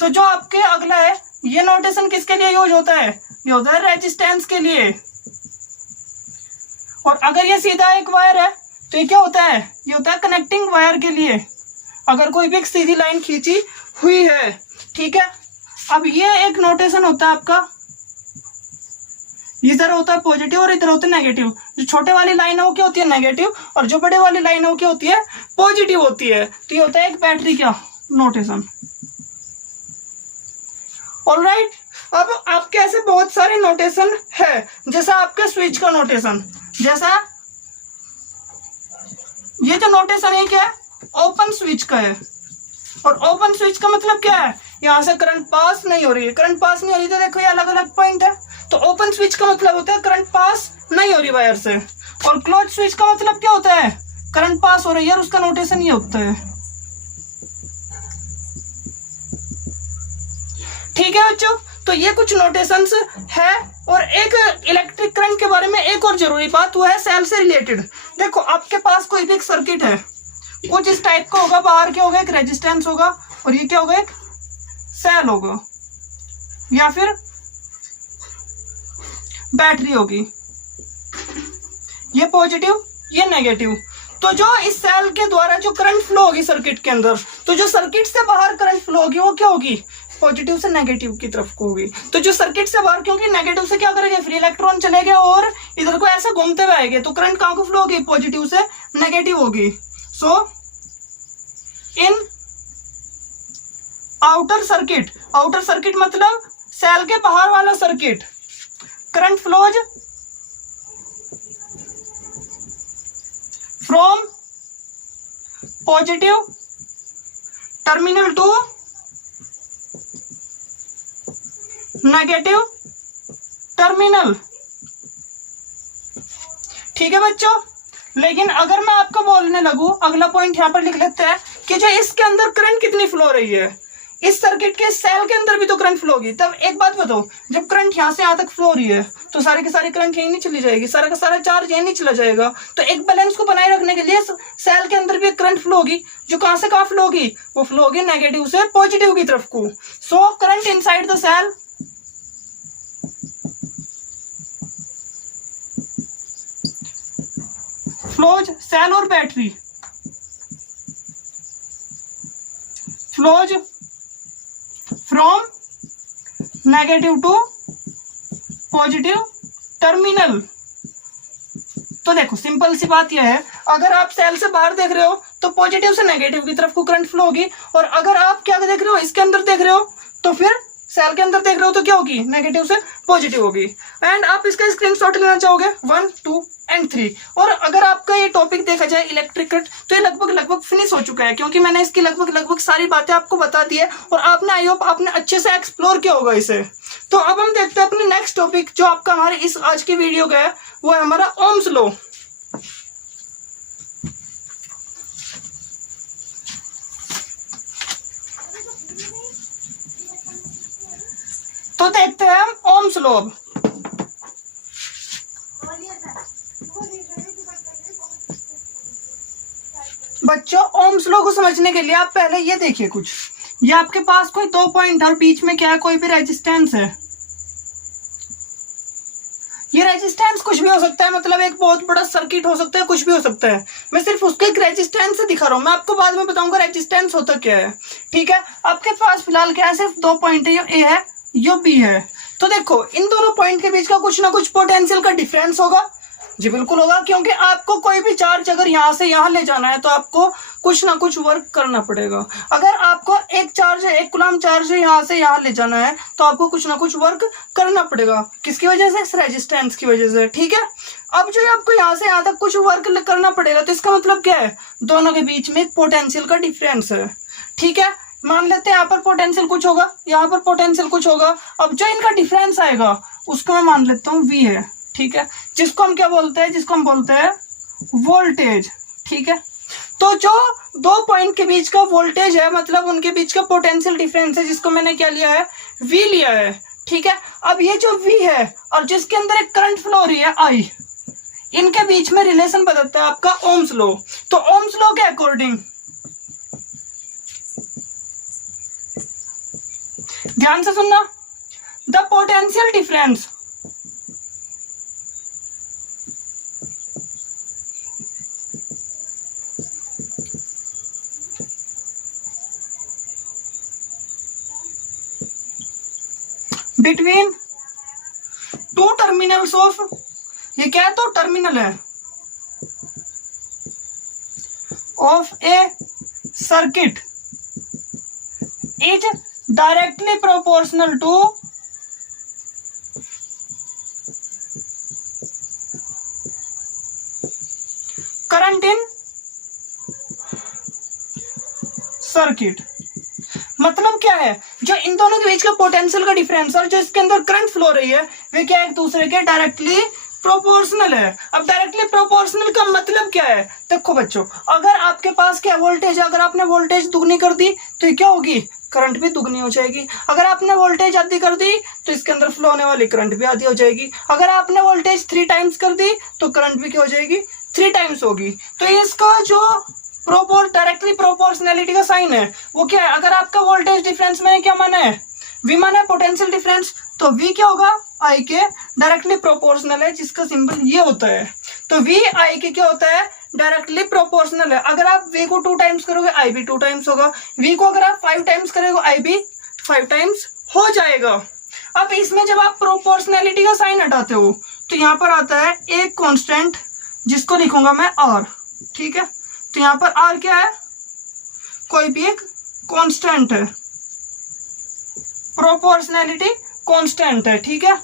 तो जो आपके अगला है, ये नोटेशन किसके लिए यूज होता है? ये होता है रेजिस्टेंस के लिए। और अगर ये सीधा एक वायर है तो ये क्या होता है? ये होता है कनेक्टिंग वायर के लिए, अगर कोई भी एक सीधी लाइन खींची हुई है। ठीक है, अब ये एक नोटेशन होता है आपका, इधर होता है पॉजिटिव और इधर होता है नेगेटिव। जो छोटे वाली लाइन है वो क्या होती है? नेगेटिव, और जो बड़े वाली लाइन है वो क्या होती है? पॉजिटिव होती है। तो ये होता है एक बैटरी का नोटेशन। ऑलराइट, अब आपके ऐसे बहुत सारे नोटेशन है, जैसा आपके स्विच का नोटेशन, जैसा ये जो नोटेशन है क्या है? ओपन स्विच का है। और ओपन स्विच का मतलब क्या है? यहां से करंट पास नहीं हो रही है, करंट पास नहीं हो रही, तो देखो ये अलग अलग पॉइंट है। तो ओपन स्विच का मतलब होता है करंट पास नहीं हो रही वायर से, और क्लोज स्विच का मतलब क्या होता है? करंट पास हो रही है, और उसका नोटेशन ये होता है। ठीक है बच्चों, तो ये कुछ नोटेशंस है। और एक इलेक्ट्रिक करंट के बारे में एक और जरूरी बात, वो है सेल से रिलेटेड। देखो आपके पास कोई भी एक सर्किट है, कुछ इस टाइप का होगा, बाहर क्या होगा? एक रेजिस्टेंस होगा, और ये क्या होगा? एक सेल होगा, या फिर बैटरी होगी। ये पॉजिटिव, ये नेगेटिव। तो जो इस सेल के द्वारा जो करंट फ्लो होगी सर्किट के अंदर, तो जो सर्किट से बाहर करंट फ्लो होगी वो क्या होगी? पॉजिटिव से नेगेटिव की तरफ को होगी। तो जो सर्किट से बाहर, क्योंकि नेगेटिव से क्या करेंगे? फ्री इलेक्ट्रॉन चले गए और इधर को ऐसे घूमते हुए आएंगे, तो करंट कहां को फ्लो होगी? पॉजिटिव से नेगेटिव होगी। So in outer circuit, outer circuit मतलब सेल के बाहर वाला circuit, current flows from positive terminal to negative terminal. ठीक है बच्चों, लेकिन अगर मैं आपको बोलने लगूं, अगला पॉइंट यहां पर लिख लेते हैं कि जो इसके अंदर करंट कितनी फ्लो हो रही है, इस सर्किट के सेल के अंदर भी तो करंट फ्लो होगी। तब एक बात बताओ, जब करंट यहां से यहां तक फ्लो हो रही है तो सारे के सारे करंट यहीं नहीं चली जाएगी, सारा का सारा चार्ज यहीं नहीं चला जाएगा। तो एक बैलेंस को बनाए रखने के लिए सेल के अंदर भी करंट फ्लो होगी, जो कहां से कहां फ्लो होगी, वो फ्लो होगी नेगेटिव से पॉजिटिव की तरफ को। So current inside the cell flows, cell और battery flows from negative to positive terminal. तो देखो सिंपल सी बात यह है, अगर आप सेल से बाहर देख रहे हो तो पॉजिटिव से नेगेटिव की तरफ को करंट फ्लो होगी, और अगर आप क्या देख रहे हो, इसके अंदर देख रहे हो तो फिर सेल के अंदर देख रहे हो तो क्या होगी, नेगेटिव से पॉजिटिव होगी। एंड आप इसका स्क्रीनशॉट लेना चाहोगे 1, 2 एंड 3। और अगर आपका ये टॉपिक देखा जाए इलेक्ट्रिक कट, तो ये लगभग फिनिश हो चुका है, क्योंकि मैंने इसकी लगभग सारी बातें आपको बता दी है, और आपने आई होप आपने अच्छे से एक्सप्लोर किया होगा इसे। तो अब हम देखते हैं अपने नेक्स्ट टॉपिक, जो आपका हमारे इस आज की वीडियो का है, वो है हमारा ओम्स लॉ। तो देखते हैं हम ओम्स लॉ। बच्चों ओम्स लॉ को समझने के लिए आप पहले ये देखिए, कुछ ये आपके पास कोई 2 पॉइंट और बीच में क्या है, कोई भी रेजिस्टेंस है। ये रेजिस्टेंस कुछ भी हो सकता है, मतलब एक बहुत बड़ा सर्किट हो सकता है, कुछ भी हो सकता है। मैं सिर्फ उसको एक रेजिस्टेंस से दिखा रहा हूं, मैं आपको बाद में बताऊंगा रेजिस्टेंस होता क्या है। ठीक है, आपके पास फिलहाल क्या है, सिर्फ 2 पॉइंट है, ये ए है, ये बी है। तो देखो इन दोनों पॉइंट के बीच का कुछ ना कुछ पोटेंशियल का डिफरेंस होगा। जी बिल्कुल होगा, क्योंकि आपको कोई भी चार्ज अगर यहां से यहां ले जाना है तो आपको कुछ ना कुछ वर्क करना पड़ेगा। अगर आपको एक चार्ज है, 1 कूलम चार्ज है, यहां से यहां ले जाना है तो आपको कुछ ना कुछ वर्क करना पड़ेगा। किसकी वजह से, इस रेजिस्टेंस की वजह से। ठीक है, अब जो आपको यहां से यहां तक कुछ वर्क करना पड़ेगा, तो इसका मतलब क्या है, दोनों के बीच में पोटेंशियल का डिफरेंस है। ठीक है, मान लेते हैं यहाँ पर पोटेंशियल कुछ होगा, यहाँ पर पोटेंशियल कुछ होगा। अब जो इनका डिफरेंस आएगा उसको मैं मान लेता हूँ V है। ठीक है, जिसको हम क्या बोलते हैं, जिसको हम बोलते हैं वोल्टेज। ठीक है, तो जो 2 पॉइंट के बीच का वोल्टेज है, मतलब उनके बीच का पोटेंशियल डिफरेंस है, जिसको मैंने क्या लिया है, V लिया है। ठीक है, अब ये जो V है और जिसके अंदर एक करंट फ्लो हो रही है I, इनके बीच में रिलेशन बताता है आपका ओम्स लॉ। तो ओम्स लॉ के अकॉर्डिंग ध्यान से सुनना, the potential difference between 2 terminals of, ये क्या है, तो टर्मिनल है, of a circuit is directly proportional to current in circuit. मतलब क्या है, जो इन दोनों के बीच का पोटेंशियल का डिफरेंस और जो इसके अंदर करंट फ्लो रही है, वे क्या एक दूसरे के डायरेक्टली प्रोपोर्शनल है। अब डायरेक्टली प्रोपोर्शनल का मतलब क्या है, देखो बच्चों, अगर आपके पास क्या वोल्टेज है, अगर आपने वोल्टेज दुगनी कर दी तो ये क्या होगी, करंट भी दुगनी हो जाएगी। अगर आपने वोल्टेज आधी कर दी तो इसके अंदर फ्लो होने वाली करंट भी आधी हो जाएगी। अगर आपने वोल्टेज 3 टाइम्स कर दी तो करंट भी क्या हो जाएगी, 3 टाइम्स होगी। तो इसका जो डायरेक्टली प्रोपोर्शनैलिटी का साइन है वो क्या है, अगर आपका वोल्टेज डिफरेंस में क्या माना है, V माना है पोटेंशियल डिफरेंस, तो V क्या होगा, I के डायरेक्टली प्रोपोर्शनल है, जिसका सिंबल ये होता है। तो V I के क्या होता है, डायरेक्टली प्रोपोर्शनल है। अगर आप V को 2 टाइम्स करोगे I भी 2 टाइम्स होगा, V को अगर आप 5 टाइम्स करोगे I भी 5 टाइम्स हो जाएगा। अब इसमें जब आप प्रोपोर्शनैलिटी का साइन हटाते हो तो यहाँ पर आता है एक कॉन्स्टेंट, जिसको लिखूंगा मैं R। ठीक है, तो यहाँ पर R क्या है, कोई भी एक कांस्टेंट है, प्रोपोर्शनैलिटी कांस्टेंट है। ठीक है,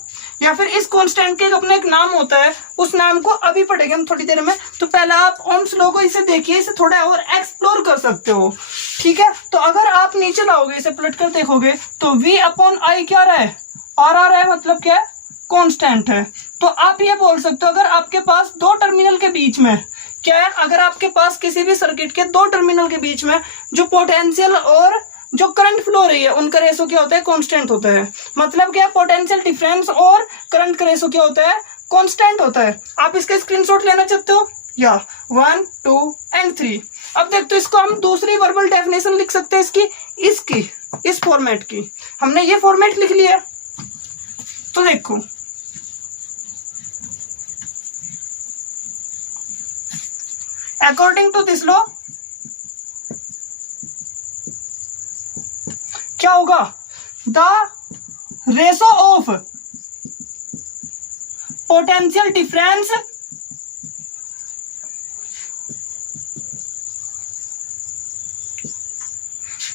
या फिर इस कांस्टेंट के अपना एक नाम होता है, उस नाम को अभी पढ़ेंगे हम थोड़ी देर में। तो पहले आप ओम्स लॉ को इसे देखिए, इसे थोड़ा और एक्सप्लोर कर सकते हो, ठीक है। तो अगर आप नीचे लाओगे, इसे पलट कर देखोगे तो V अपॉन आई क्या रहा है, आर आ रहा है, मतलब क्या है, कांस्टेंट है। तो आप ये बोल सकते हो अगर आपके पास दो टर्मिनल के बीच में क्या है, अगर आपके पास किसी भी सर्किट के दो टर्मिनल के बीच में जो पोटेंशियल और जो करंट फ्लो रही है उनका रेशो क्या होता है, कांस्टेंट होता है। मतलब क्या, पोटेंशियल डिफरेंस और करंट का रेशो क्या होता है, कांस्टेंट होता है। आप इसका स्क्रीनशॉट लेना चाहते हो, या 1 2 एंड 3। अब देखते हो इसको हम दूसरी वर्बल डेफिनेशन लिख सकते हैं इसकी इस फॉर्मेट की। हमने ये फॉर्मेट लिख लिया, तो देखो अकॉर्डिंग टू दिस लॉ क्या होगा, the ratio of potential difference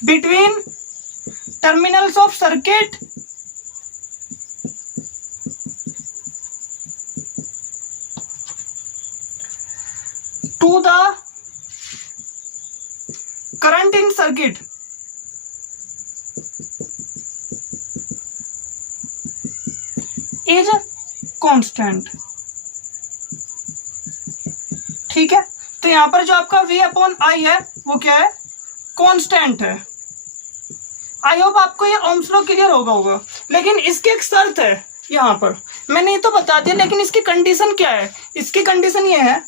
between terminals of circuit to the current in circuit is constant, ठीक है। तो यहां पर जो आपका V अपॉन आई है वो क्या है, कांस्टेंट है। आई होप आपको ये ओम्स लॉ क्लियर होगा। लेकिन इसकी एक शर्त है, यहां पर मैंने ये तो बता दिया, लेकिन इसकी कंडीशन क्या है, इसकी कंडीशन ये है,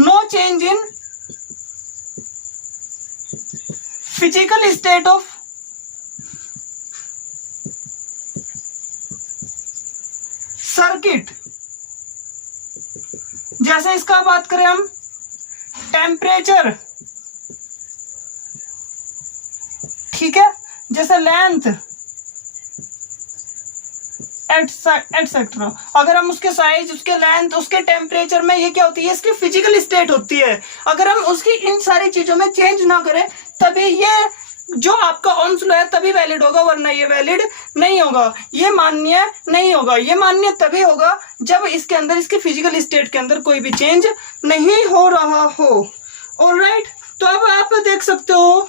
no change in physical state of circuit. जैसे इसका बात करें हम, टेम्परेचर, ठीक है, जैसे लेंथ एटसेट्रा। अगर हम उसके साइज, उसके लेंथ, उसके टेम्परेचर में ये क्या होती है, इसकी फिजिकल स्टेट होती है। अगर हम उसकी इन सारी चीजों में चेंज ना करें तभी ये जो आपका ओम्स लॉ है तभी वैलिड होगा, वरना ये वैलिड नहीं होगा, ये मान्य नहीं होगा। ये मान्य तभी होगा जब इसके अंदर, इसके फिजिकल स्टेट के अंदर कोई भी चेंज नहीं हो रहा हो। ऑलराइट, तो अब आप देख सकते हो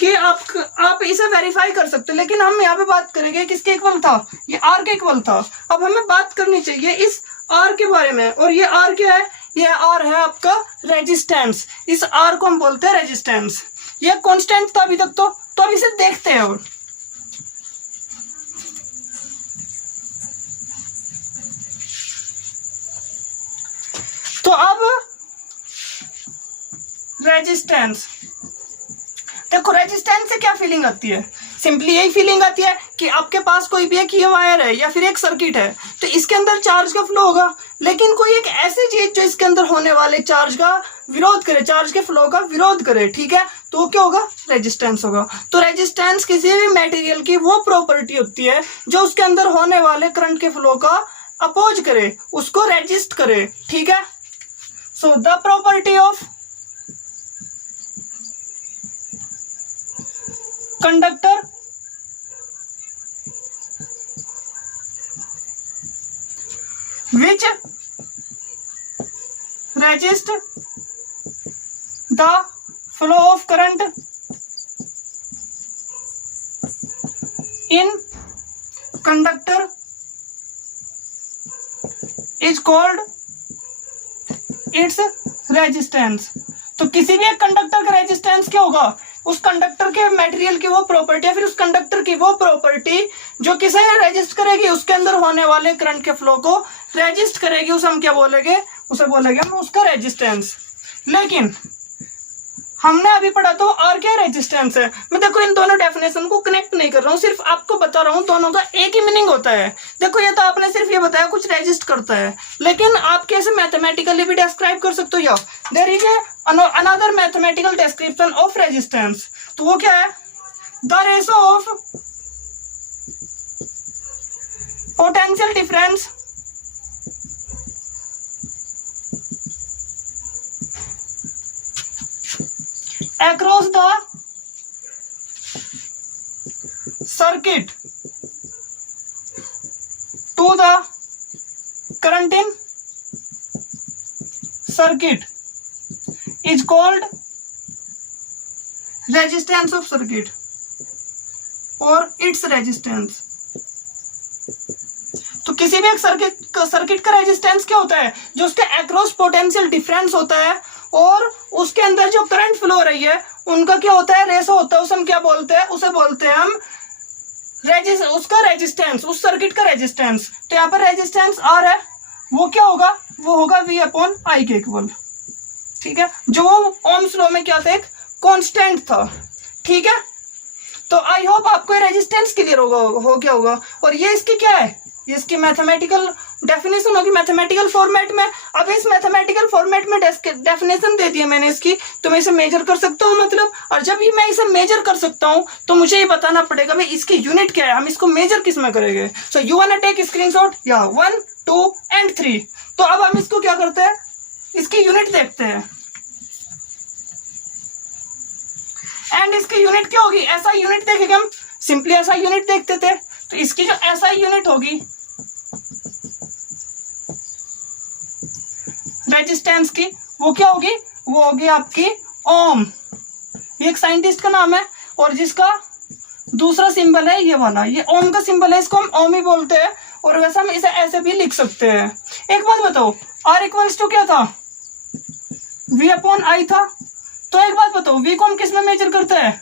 कि आप इसे वेरीफाई कर सकते हो। लेकिन हम यहाँ पे बात करेंगे किसके इक्वल था, ये आर के इक्वल था। अब हमें बात करनी चाहिए इस आर के बारे में, और ये आर क्या है, ये आर है आपका रेजिस्टेंस। इस आर को हम बोलते हैं रेजिस्टेंस। ये कांस्टेंट था अभी तक, तो अब इसे देखते हैं। और तो अब रेजिस्टेंस, देखो रेजिस्टेंस से क्या फीलिंग आती है, सिंपली यही फीलिंग आती है कि आपके पास कोई भी एक ये वायर है या फिर एक सर्किट है, तो इसके अंदर चार्ज का फ्लो होगा, लेकिन कोई एक ऐसी चीज जो इसके अंदर होने वाले चार्ज का विरोध करे, चार्ज के फ्लो का विरोध करे, ठीक है, तो वो क्या होगा, रेजिस्टेंस होगा। तो रेजिस्टेंस किसी भी मटेरियल की वो प्रॉपर्टी होती है जो उसके अंदर होने वाले करंट के फ्लो का अपोज करे, उसको रेजिस्ट करे, ठीक है। So the property of conductor which resist the flow of current in conductor is called its resistance। तो किसी भी एक कंडक्टर का रेजिस्टेंस क्या होगा, उस कंडक्टर के मटेरियल की वो प्रॉपर्टी है, फिर उस कंडक्टर की वो प्रॉपर्टी जो किसे रेजिस्ट करेगी, उसके अंदर होने वाले करंट के फ्लो को रेजिस्ट करेगी, उसे हम क्या बोलेंगे, उसे बोलेंगे हम उसका रेजिस्टेंस। लेकिन हमने अभी पढ़ा तो आर क्या रेजिस्टेंस है। मैं देखो इन दोनों डेफिनेशन को कनेक्ट नहीं कर रहा हूँ, सिर्फ आपको बता रहा हूँ दोनों का एक ही मीनिंग होता है। देखो ये तो आपने सिर्फ ये बताया कुछ रेजिस्ट करता है, लेकिन आप कैसे मैथमेटिकली भी डिस्क्राइब कर सकते हो। या there is another mathematical description of resistance. तो वो क्या है, the ratio of potential difference across the circuit to the current in circuit is called resistance of circuit or its resistance। तो किसी भी एक सर्किट का रेजिस्टेंस क्या होता है, जो उसके अक्रॉस पोटेंशियल डिफरेंस होता है और उसके अंदर जो करंट फ्लो हो रही है उनका क्या होता है, रेशो होता है। उसे हम क्या बोलते हैं, उसे बोलते हैं हम उसका रेजिस्टेंस, उस सर्किट का रेजिस्टेंस। तो यहाँ पर रेजिस्टेंस आर है, वो क्या होगा, वो होगा V अपॉन I के इक्वल। ठीक है, जो ओम्स लॉ में क्या था, एक कांस्टेंट था। ठीक है, तो आई होप आपको रेजिस्टेंस क्लियर हो गया होगा। और ये इसकी क्या है, ये इसकी मैथमेटिकल डेफिनेशन होगी मैथमेटिकल फॉर्मेट में। अब इस मैथमेटिकल फॉर्मेट में डेफिनेशन दे दी है मैंने इसकी, तो मैं इसे मेजर कर सकता हूँ मतलब। और जब ये मैं इसे मेजर कर सकता हूँ तो मुझे ये बताना पड़ेगा भाई इसकी यूनिट क्या है, हम इसको मेजर किस में करेंगे। So you want take screenshot, या 1 2 and 3। तो अब हम इसको क्या करते हैं, इसकी यूनिट देखते हैं। एंड इसकी यूनिट क्या होगी, ऐसा यूनिट देखेंगे हम, सिंपली ऐसा यूनिट देखते थे। तो इसकी जो ऐसा यूनिट होगी रेजिस्टेंस की, वो क्या होगी, वो होगी आपकी ओम। ये एक साइंटिस्ट का नाम है और जिसका दूसरा सिंबल है ये वाला, ये ओम का सिंबल है, इसको हम ओम ही बोलते हैं। और वैसे हम इसे ऐसे भी लिख सकते हैं। एक बात बताओ, आर इक्वल्स टू क्या था, V अपॉन I था। तो एक बात बताओ, V को हम किस में मेजर करते हैं,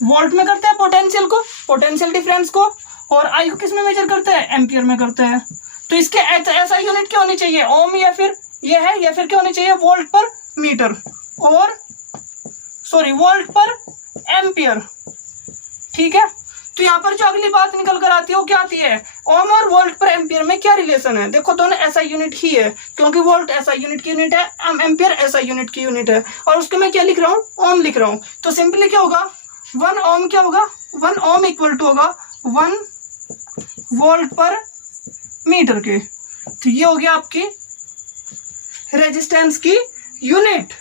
वोल्ट में करते हैं, पोटेंशियल को, पोटेंशियल डिफरेंस को। और I को किस में मेजर करते हैं, एम्पियर में करते हैं। तो इसके ऐसा यूनिट क्या होनी चाहिए, ओम, या फिर ये है, या फिर क्या होनी चाहिए, वोल्ट पर मीटर, और सॉरी वोल्ट पर एम्पियर। ठीक है, तो यहाँ पर जो अगली बात निकल कर आती है वो क्या आती है, ओम और वोल्ट पर एम्पियर में क्या रिलेशन है। देखो दोनों ऐसा यूनिट ही है, क्योंकि वोल्ट ऐसा यूनिट की यूनिट है, एम्पियर ऐसा यूनिट की यूनिट है, और उसके मैं क्या लिख रहा हूँ, ओम लिख रहा हूँ। तो सिंपली क्या होगा, 1 ओम क्या होगा, 1 ओम इक्वल टू होगा 1 वोल्ट पर मीटर के। तो ये हो गया आपकी रेजिस्टेंस की यूनिट।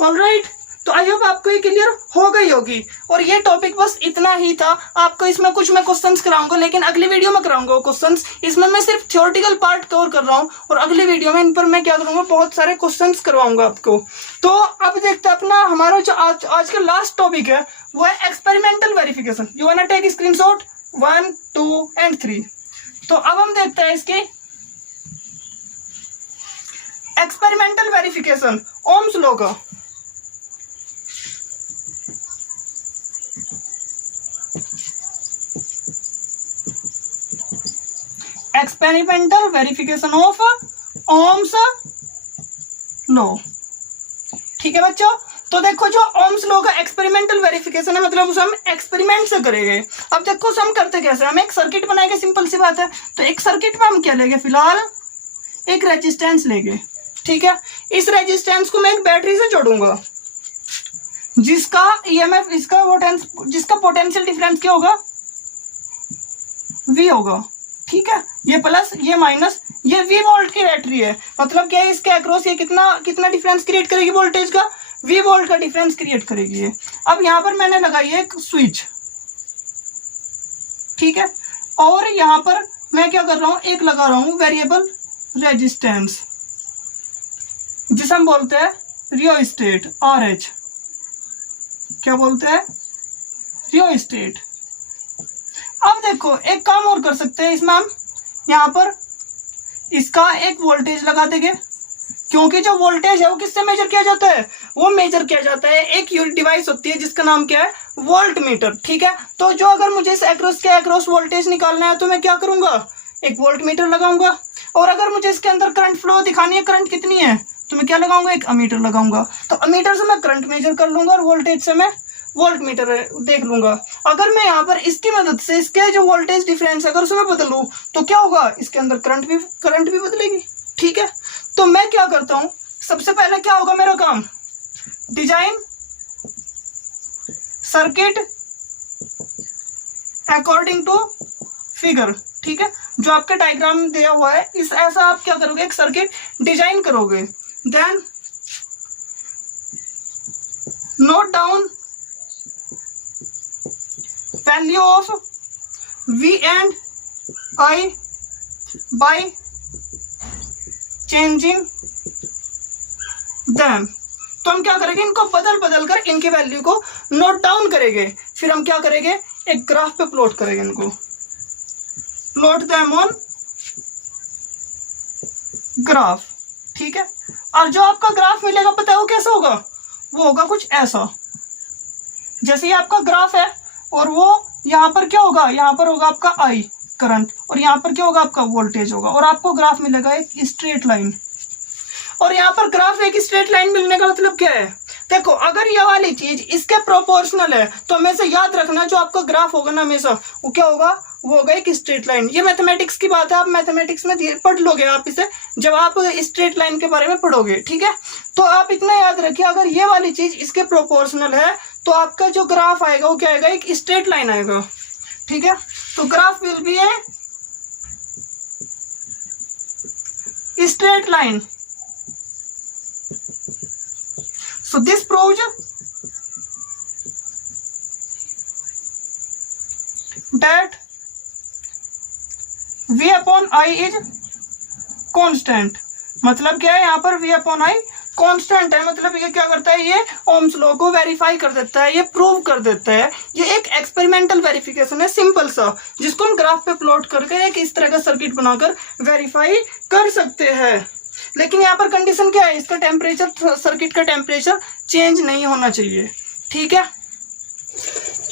ऑलराइट, तो आई होप आपको ये क्लियर हो गई होगी। और ये टॉपिक बस इतना ही था। आपको इसमें कुछ मैं क्वेश्चंस कराऊंगा, लेकिन अगली वीडियो में कराऊंगा क्वेश्चंस। इसमें मैं सिर्फ थ्योरेटिकल पार्ट कवर कर रहा हूँ, और अगली वीडियो में इन पर मैं क्या करूंगा, बहुत सारे क्वेश्चंस करवाऊंगा आपको। तो अब देखते हैं अपना हमारा जो आज का लास्ट टॉपिक है वो है experimental verification. You want take screenshot 1 2 and 3। तो अब हम देखते हैं इसकी एक्सपेरिमेंटल वेरिफिकेशन ओम्स लॉ का। Experimental verification of Ohm's law. ठीक है बच्चों, तो देखो जो ओम्स लॉ का एक्सपेरिमेंटल वेरिफिकेशन है, मतलब उसे हम एक्सपेरिमेंट से करेंगे। अब देखो उसे हम करते कैसे, हम एक सर्किट बनाएंगे, सिंपल सी बात है। तो एक सर्किट में हम क्या लेंगे, फिलहाल एक रेजिस्टेंस लेंगे। ठीक है, इस रेजिस्टेंस को मैं एक बैटरी से जोड़ूंगा, जिसका ईएमएफ, जिसका पोटेंशियल डिफरेंस क्या होगा, V होगा। ठीक है, ये प्लस ये माइनस, ये V वोल्ट की बैटरी है, मतलब क्या है, इसके अक्रॉस ये कितना डिफरेंस क्रिएट करेगी वोल्टेज का, V वोल्ट का डिफरेंस क्रिएट करेगी ये। अब यहां पर मैंने लगाई है एक स्विच। ठीक है, और यहां पर मैं क्या कर रहा हूं, एक लगा रहा हूं वेरिएबल रेजिस्टेंस, जिसे हम बोलते हैं रियोस्टेट, RH। क्या बोलते हैं, रियोस्टेट। अब देखो एक काम और कर सकते हैं, इसमें हम यहाँ पर इसका एक वोल्टेज लगा देंगे, क्योंकि जो वोल्टेज है वो किससे मेजर किया जाता है, वो मेजर किया जाता है एक डिवाइस होती है जिसका नाम क्या है, वोल्ट मीटर। ठीक है, तो जो अगर मुझे इस अक्रॉस वोल्टेज निकालना है तो मैं क्या करूंगा, एक वोल्ट मीटर लगाऊंगा। और अगर मुझे इसके अंदर करंट फ्लो दिखानी है, करंट कितनी है, तो मैं क्या लगाऊंगा, एक अमीटर लगाऊंगा। तो अमीटर से मैं करंट मेजर कर लूंगा और वोल्टेज से मैं वोल्ट मीटर देख लूंगा। अगर मैं यहाँ पर इसकी मदद से इसके जो वोल्टेज डिफरेंस है अगर उसमें बदलूं तो क्या होगा, इसके अंदर करंट भी बदलेगी। ठीक है, तो मैं क्या करता हूं, सबसे पहले क्या होगा मेरा काम, design circuit according to figure. ठीक है, जो आपके डायग्राम में दिया हुआ है, इस ऐसा आप क्या करोगे, एक सर्किट डिजाइन करोगे। Then note down value of V and I by changing them। तो हम क्या करेंगे, इनको बदल बदल कर इनकी वैल्यू को नोट डाउन करेंगे, फिर हम क्या करेंगे, एक ग्राफ पे प्लॉट करेंगे इनको, प्लॉट देम ऑन ग्राफ। ठीक है, और जो आपका ग्राफ मिलेगा पता है वो कैसा होगा, वो होगा कुछ ऐसा। जैसे ये आपका ग्राफ है और वो यहाँ पर क्या होगा, यहाँ पर होगा आपका I करंट, और यहाँ पर क्या होगा आपका वोल्टेज होगा, और आपको ग्राफ मिलेगा एक स्ट्रेट लाइन। और यहाँ पर ग्राफ एक स्ट्रेट लाइन मिलने का मतलब क्या है, देखो अगर ये वाली चीज इसके प्रोपोर्शनल है तो हमेशा याद रखना जो आपका ग्राफ होगा ना हमेशा वो क्या होगा, वो होगा एक स्ट्रेट लाइन। ये मैथमेटिक्स की बात है, आप मैथमेटिक्स में पढ़ लोगे आप इसे जब आप स्ट्रेट लाइन के बारे में पढ़ोगे। ठीक है, तो आप इतना याद रखिए अगर ये वाली चीज इसके प्रोपोर्शनल है तो आपका जो ग्राफ आएगा वो क्या आएगा, एक स्ट्रेट लाइन आएगा। ठीक है, तो graph will be a straight line. So this proves that V upon I is constant। मतलब क्या है, यहाँ पर V upon I कांस्टेंट है, मतलब ये क्या करता है, ये ओम्स लॉ को वेरीफाई कर देता है, ये प्रूव कर देता है। ये एक एक्सपेरिमेंटल वेरिफिकेशन है सिंपल सा, जिसको हम ग्राफ पे प्लॉट करके एक इस तरह का सर्किट बनाकर वेरीफाई कर सकते हैं। लेकिन यहाँ पर कंडीशन क्या है, इसका टेम्परेचर, सर्किट का टेम्परेचर चेंज नहीं होना चाहिए। ठीक है,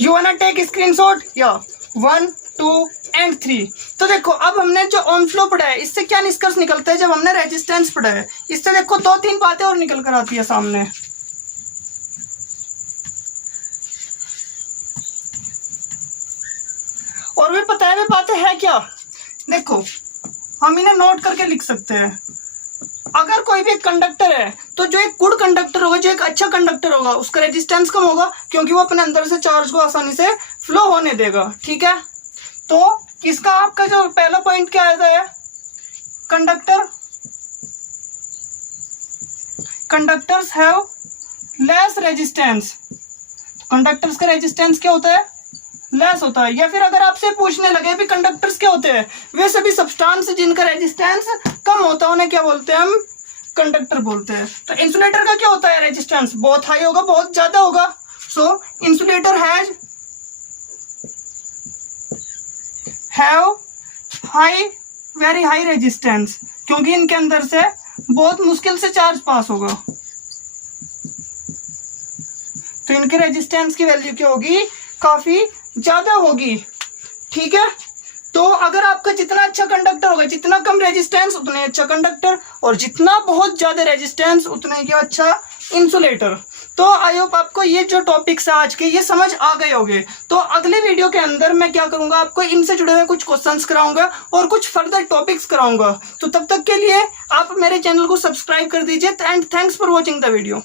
यू वांना टेक स्क्रीनशॉट, या 1 2 and 3। तो देखो अब हमने जो ओम्स लॉ पढ़ा है इससे क्या निष्कर्ष निकलता है, जब हमने रेजिस्टेंस पढ़ा है इससे देखो 2-3 बातें और निकल कर आती है सामने। और वे पता है वे बातें है क्या, देखो हम इन्हें नोट करके लिख सकते हैं। अगर कोई भी कंडक्टर है तो जो एक गुड कंडक्टर होगा, जो एक अच्छा कंडक्टर होगा, उसका रेजिस्टेंस कम होगा क्योंकि वो अपने अंदर से चार्ज को आसानी से फ्लो होने देगा। ठीक है, तो इसका आपका जो पहला पॉइंट क्या आता है, conductors have less resistance. Conductors का रेजिस्टेंस क्या होता है, लेस होता है। या फिर अगर आपसे पूछने लगे भी कंडक्टर्स क्या होते हैं, वे सभी सब्सटेंस जिनका रेजिस्टेंस कम होता है उन्हें क्या बोलते हैं, हम कंडक्टर बोलते हैं। तो इंसुलेटर का क्या होता है, रेजिस्टेंस बहुत हाई होगा, बहुत ज्यादा होगा। So insulator have high, very high resistance, क्योंकि इनके अंदर से बहुत मुश्किल से चार्ज पास होगा, तो इनके रेजिस्टेंस की वैल्यू क्या होगी, काफी ज्यादा होगी। ठीक है, तो अगर आपका जितना अच्छा कंडक्टर होगा, जितना कम रेजिस्टेंस उतना अच्छा कंडक्टर, और जितना बहुत ज्यादा रेजिस्टेंस उतना ही अच्छा इंसुलेटर। तो आई होप आपको ये जो टॉपिक्स है आज के ये समझ आ गए होंगे। तो अगले वीडियो के अंदर मैं क्या करूंगा, आपको इनसे जुड़े हुए कुछ क्वेश्चंस कराऊंगा और कुछ फर्दर टॉपिक्स कराऊंगा। तो तब तक के लिए आप मेरे चैनल को सब्सक्राइब कर दीजिए and thanks for watching the video.